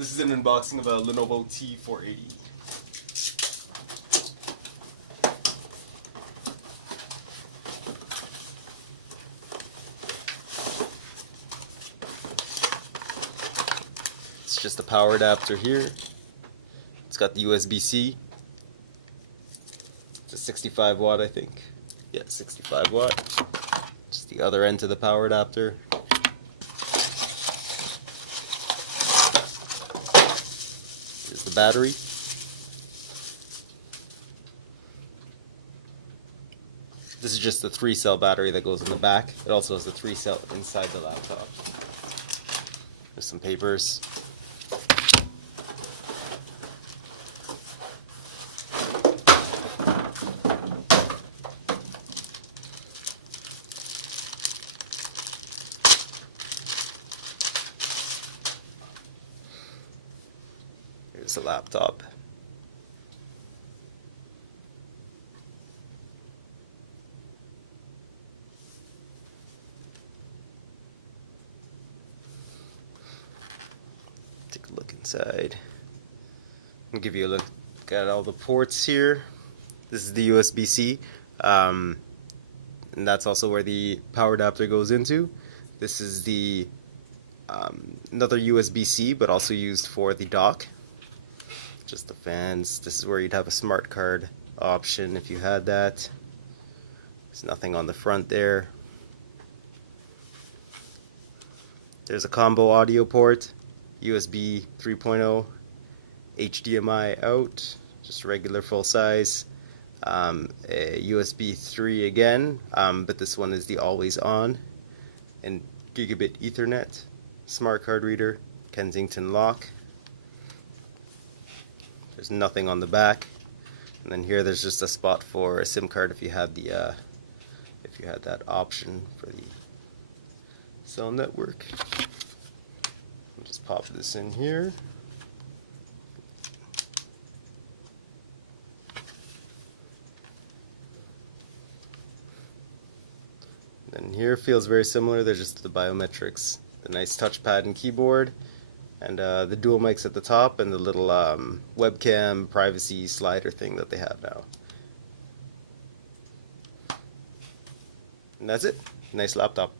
This is an unboxing of a Lenovo T480. It's just a power adapter here. It's got the USB-C. It's a 65 watt, I think. Yeah, 65 watt. Just the other end to the power adapter. Here's the battery. This is just the 3-cell battery that goes in the back. It also has the 3-cell inside the laptop. There's some papers. Here's the laptop. Take a look inside. I'll give you a look at all the ports here. This is the USB-C, and that's also where the power adapter goes into. This is the another USB-C, but also used for the dock. Just the fans. This is where you'd have a smart card option if you had that. There's nothing on the front there. There's a combo audio port, USB 3.0, HDMI out, just regular full size, a USB 3 again, but this one is the always on, and gigabit Ethernet, smart card reader, Kensington lock. There's nothing on the back, and then here there's just a spot for a SIM card if you had the that option for the cell network. I'll just pop this in here. And here feels very similar. There's just the biometrics, the nice touchpad and keyboard, and the dual mics at the top, and the little webcam privacy slider thing that they have now. And that's it. Nice laptop.